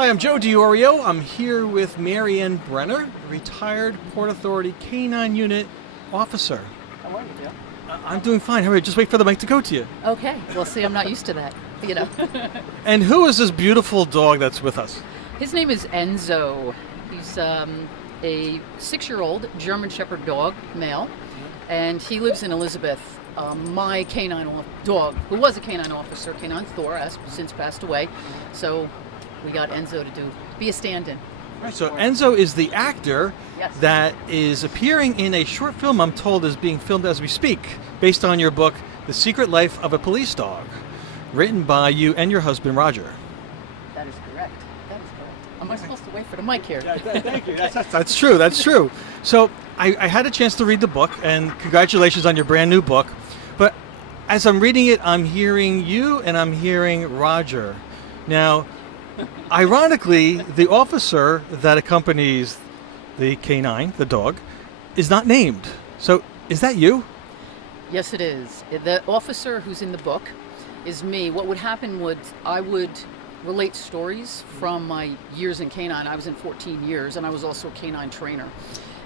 Hi, I'm Joe DiOrio. I'm here with Mariann Brenner, retired Port Authority Canine Unit officer. How are you, Joe? I'm doing fine. How are you? Just wait for the mic to go to you. Okay. Well, see, I'm not used to that, you know. And who is this beautiful dog that's with us? His name is Enzo. He's a 6-year-old German Shepherd dog, male, and he lives in Elizabeth. My canine dog, who was a canine officer, Canine Thor, has since passed away. So we got Enzo to be a stand-in. Right, so Enzo is the actor Yes. that is appearing in a short film I'm told is being filmed as we speak, based on your book, The Secret Life of a Police Dog, written by you and your husband, Roger. That is correct. That is correct. Am I supposed to wait for the mic here? Thank you. That's true. That's true. So I had a chance to read the book, and congratulations on your brand new book. But as I'm reading it, I'm hearing you and I'm hearing Roger. Now, ironically, the officer that accompanies the canine, the dog, is not named. So is that you? Yes, it is. The officer who's in the book is me. What would happen would I would relate stories from my years in canine. I was in 14 years, and I was also a canine trainer.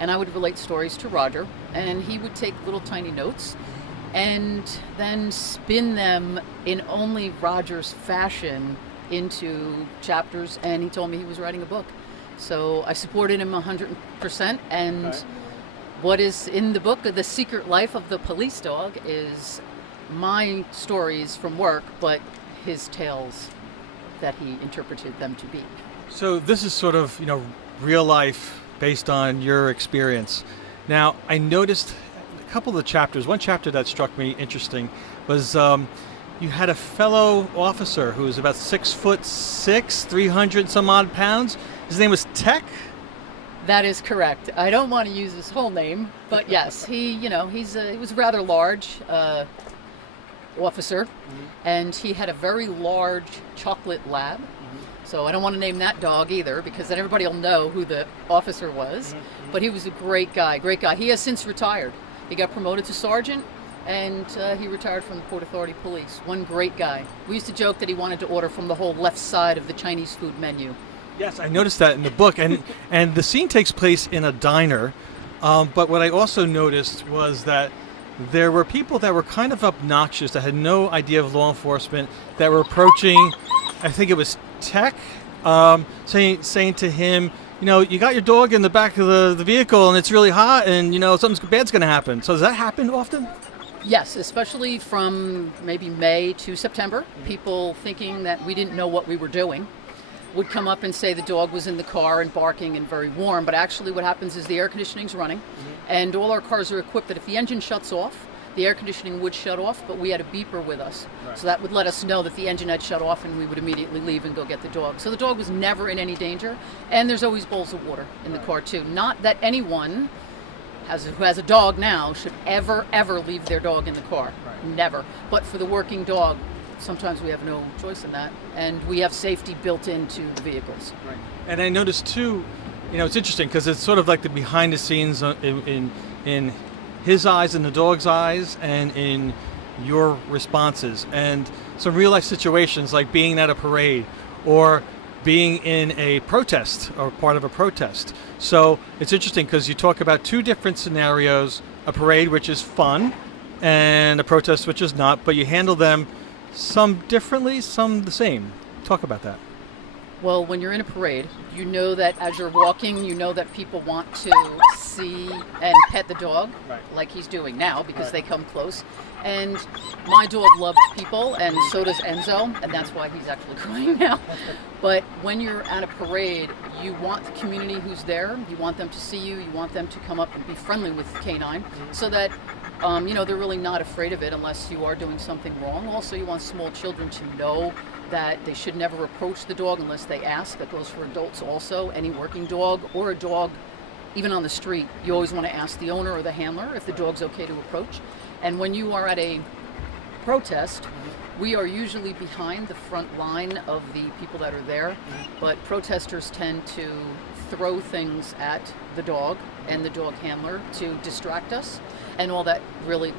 And I would relate stories to Roger, and he would take little tiny notes and then spin them in only Roger's fashion into chapters, and he told me he was writing a book. So I supported him 100%, and Okay. what is in the book, The Secret Life of the Police Dog, is my stories from work, but his tales that he interpreted them to be. So this is sort of, real life based on your experience. Now, I noticed a couple of the chapters. One chapter that struck me interesting was you had a fellow officer who was about 6'6", 300 some odd pounds. His name was Tech. That is correct. I don't want to use his whole name, but yes, he was a rather large officer, and he had a very large chocolate lab. So I don't want to name that dog either, because then everybody will know who the officer was. But he was a great guy, great guy. He has since retired. He got promoted to sergeant, and he retired from the Port Authority Police. One great guy. We used to joke that he wanted to order from the whole left side of the Chinese food menu. Yes, I noticed that in the book, and the scene takes place in a diner. But what I also noticed was that there were people that were kind of obnoxious, that had no idea of law enforcement, that were approaching, I think it was Tech, saying to him, you got your dog in the back of the vehicle and it's really hot and, something bad's going to happen. So does that happen often? Yes, especially from maybe May to September. People thinking that we didn't know what we were doing would come up and say the dog was in the car and barking and very warm. But actually what happens is the air conditioning's running, and all our cars are equipped that if the engine shuts off, the air conditioning would shut off, but we had a beeper with us. Right. So that would let us know that the engine had shut off, and we would immediately leave and go get the dog. So the dog was never in any danger, and there's always bowls of water in the car too. Not that anyone who has a dog now should ever leave their dog in the car. Right. Never. But for the working dog, sometimes we have no choice in that, and we have safety built into the vehicles. Right. And I noticed too, it's interesting because it's sort of like the behind the scenes in his eyes and the dog's eyes and in your responses, and some real life situations like being at a parade or being in a protest or part of a protest. So it's interesting because you talk about two different scenarios, a parade which is fun and a protest which is not, but you handle them some differently, some the same. Talk about that. Well, when you're in a parade, you know that as you're walking, you know that people want to see and pet the dog, Right. like he's doing now, because Right. they come close. And my dog loves people, and so does Enzo, and that's why he's actually crying now. But when you're at a parade, you want the community who's there, you want them to see you, you want them to come up and be friendly with canine, so that they're really not afraid of it unless you are doing something wrong. Also, you want small children to know that they should never approach the dog unless they ask. That goes for adults also. Any working dog or a dog, even on the street, you always want to ask the owner or the handler if the dog's okay to approach. And when you are at a protest, we are usually behind the front line of the people that are there, but protesters tend to throw things at the dog and the dog handler to distract us. And all that really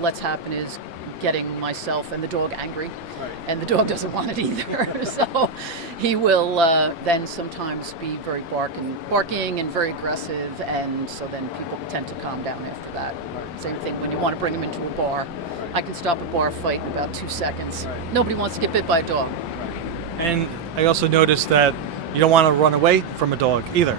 lets happen is getting myself and the dog angry, Right. and the dog doesn't want it either. So he will then sometimes be very barking and very aggressive, and so then people tend to calm down after that. Same thing when you want to bring him into a bar. I can stop a bar fight in about 2 seconds. Right. Nobody wants to get bit by a dog. And I also noticed that you don't want to run away from a dog either.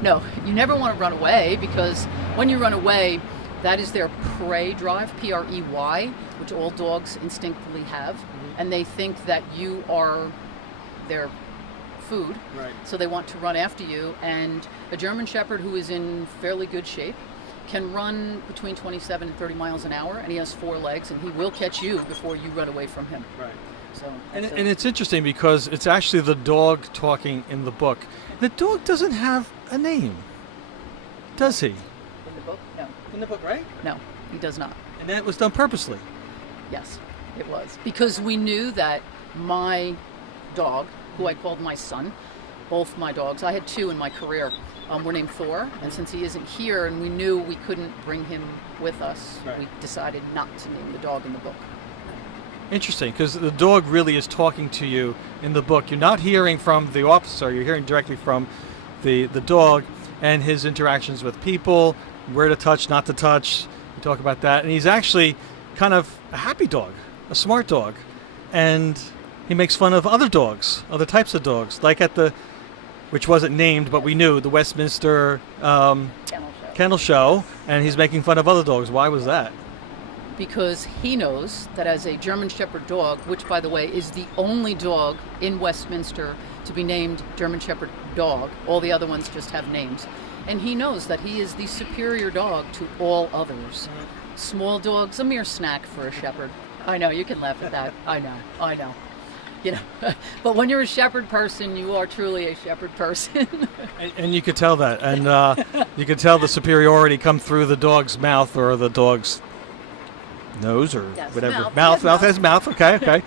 No, you never want to run away, because when you run away, that is their prey drive, Prey, which all dogs instinctively have, and they think that you are their food, Right. so they want to run after you. And a German Shepherd who is in fairly good shape can run between 27 and 30 miles an hour, and he has 4 legs, and he will catch you before you run away from him. Right. So, And it's interesting because it's actually the dog talking in the book. The dog doesn't have a name, does he? in the book, no, In the book, right? no, he does not. And that was done purposely. Yes, it was. Because we knew that my dog, who I called my son, both my dogs, I had 2 in my career, were named Thor. And since he isn't here and we knew we couldn't bring him with us, Right. we decided not to name the dog in the book. Interesting, because the dog really is talking to you in the book. You're not hearing from the officer, you're hearing directly from the dog and his interactions with people, where to touch, not to touch. We talk about that. And he's actually kind of a happy dog, a smart dog. And he makes fun of other dogs, other types of dogs, like at which wasn't named, but we knew, the Westminster Kennel show. Kennel Show, and he's making fun of other dogs. Why was that? Because he knows that as a German Shepherd dog, which by the way is the only dog in Westminster to be named German Shepherd dog, all the other ones just have names, and he knows that he is the superior dog to all others. Small dogs, a mere snack for a Shepherd. I know, you can laugh at that. I know. You know, but when you're a Shepherd person, you are truly a Shepherd person. And you could tell that, and you could tell the superiority come through the dog's mouth or the dog's nose or Yes, whatever. mouth. Mouth has mouth. Okay.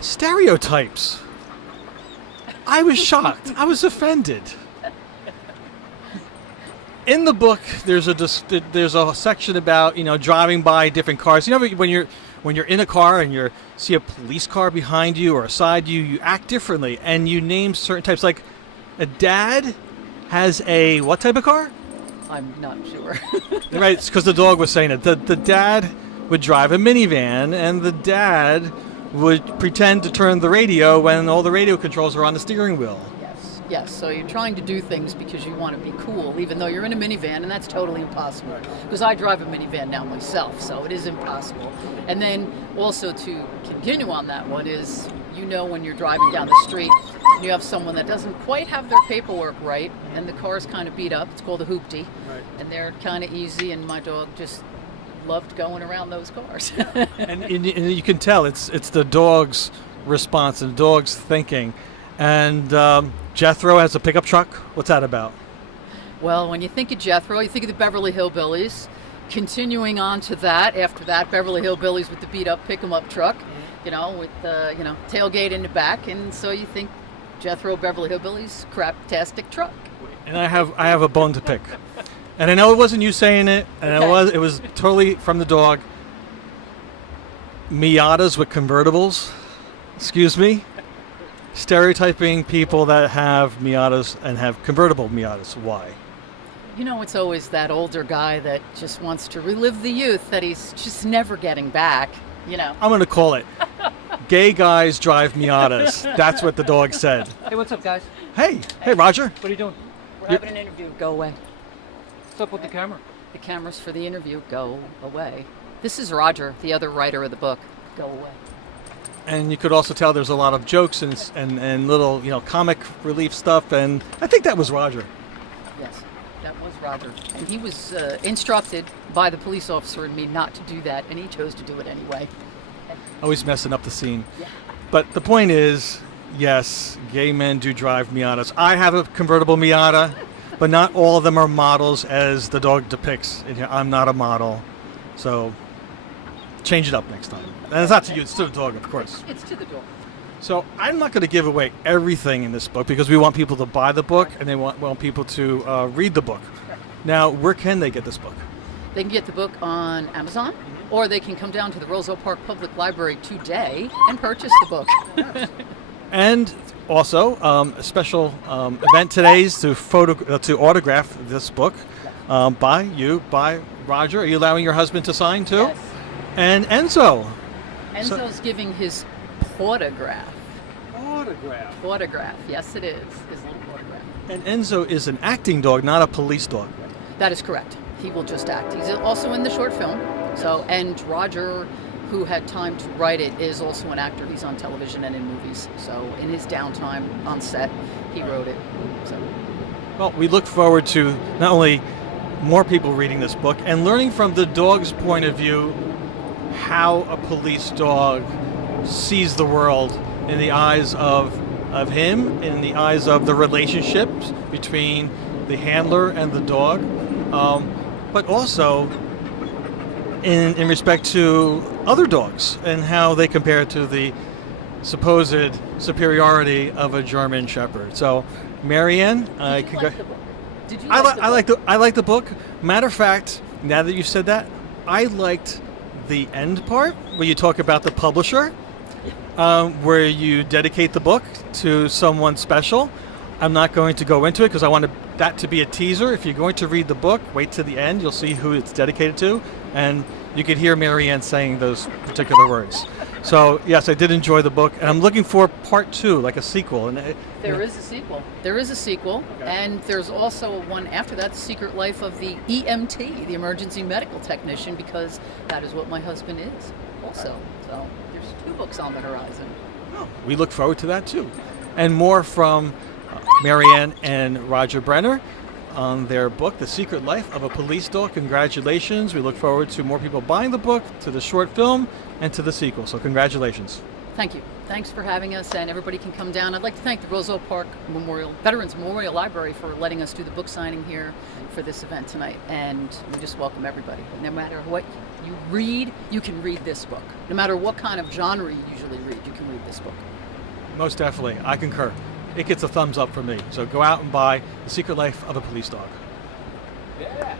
Stereotypes. I was shocked. I was offended. In the book, there's a section about driving by different cars. When you're in a car and you see a police car behind you or beside you, you act differently and you name certain types. Like a dad has a what type of car? I'm not sure. Right, it's because the dog was saying it. The dad would drive a minivan, and the dad would pretend to turn the radio when all the radio controls are on the steering wheel. Yes, so you're trying to do things because you want to be cool, even though you're in a minivan, and that's totally impossible. Because I drive a minivan now myself, so it is impossible. And then also to continue on that one is, when you're driving down the street, and you have someone that doesn't quite have their paperwork right, and the car's kind of beat up. It's called a hoopty, and they're kind of easy, and my dog just loved going around those cars. and you can tell it's the dog's response and the dog's thinking. And Jethro has a pickup truck. What's that about? Well, when you think of Jethro, you think of the Beverly Hillbillies. Continuing on to that, after that, Beverly Hillbillies with the beat-up pick-em-up truck, with the tailgate in the back, and so you think Jethro, Beverly Hillbillies, craptastic truck. And I have a bone to pick, and I know it wasn't you saying it, and Okay. it was totally from the dog. Miatas with convertibles. Excuse me. Stereotyping people that have Miatas and have convertible Miatas. Why? It's always that older guy that just wants to relive the youth that he's just never getting back, I'm going to call it. Gay guys drive Miatas. That's what the dog said. Hey, what's up, guys? Hey, Roger. What are you doing? We're having an interview. Go away. What's up with the camera? The cameras for the interview. Go away. This is Roger, the other writer of the book. Go away. And you could also tell there's a lot of jokes and little, comic relief stuff. And I think that was Roger. Yes, that was Roger. And he was instructed by the police officer and me not to do that, and he chose to do it anyway. Always messing up the scene. Yeah. But the point is, yes, gay men do drive Miatas. I have a convertible Miata, but not all of them are models as the dog depicts. I'm not a model. So change it up next time. And it's not to you, it's to the dog, of course. It's to the dog. So I'm not going to give away everything in this book because we want people to buy the book and they want people to read the book. Now, where can they get this book? They can get the book on Amazon, or they can come down to the Roseville Park Public Library today and purchase the book. And also, a special event today is to autograph this book by Roger. Are you allowing your husband to sign too? Yes. And Enzo. Enzo's giving his autograph. Autograph. Autograph, yes it is. His little autograph. And Enzo is an acting dog, not a police dog. That is correct. He will just act. He's also in the short film. So, and Roger, who had time to write it, is also an actor. He's on television and in movies. So in his downtime on set, he wrote it. So. Well, we look forward to not only more people reading this book and learning from the dog's point of view how a police dog sees the world in the eyes of him, in the eyes of the relationships between the handler and the dog, but also in respect to other dogs and how they compare to the supposed superiority of a German Shepherd. So, Mariann, Did you like the book? Did you I like the book. Matter of fact, now that you said that, I liked the end part where you talk about the publisher, where you dedicate the book to someone special. I'm not going to go into it because I wanted that to be a teaser. If you're going to read the book, wait to the end. You'll see who it's dedicated to, and you could hear Mariann saying those particular words. So yes, I did enjoy the book, and I'm looking for part 2, like a sequel. And There is a sequel. There is a sequel, Okay. and there's also one after that, The Secret Life of the EMT, the Emergency Medical Technician, because that is what my husband is also. So there's 2 books on the horizon. we look forward to that too, and more from Mariann and Roger Brenner on their book, The Secret Life of a Police Dog. Congratulations. We look forward to more people buying the book, to the short film, and to the sequel. So congratulations. Thank you. Thanks for having us, and everybody can come down. I'd like to thank the Roseville Park Veterans Memorial Library for letting us do the book signing here for this event tonight, and we just welcome everybody. No matter what you read, you can read this book. No matter what kind of genre you usually read, you can read this book. Most definitely. I concur. It gets a thumbs up from me. So go out and buy The Secret Life of a Police Dog. Yeah.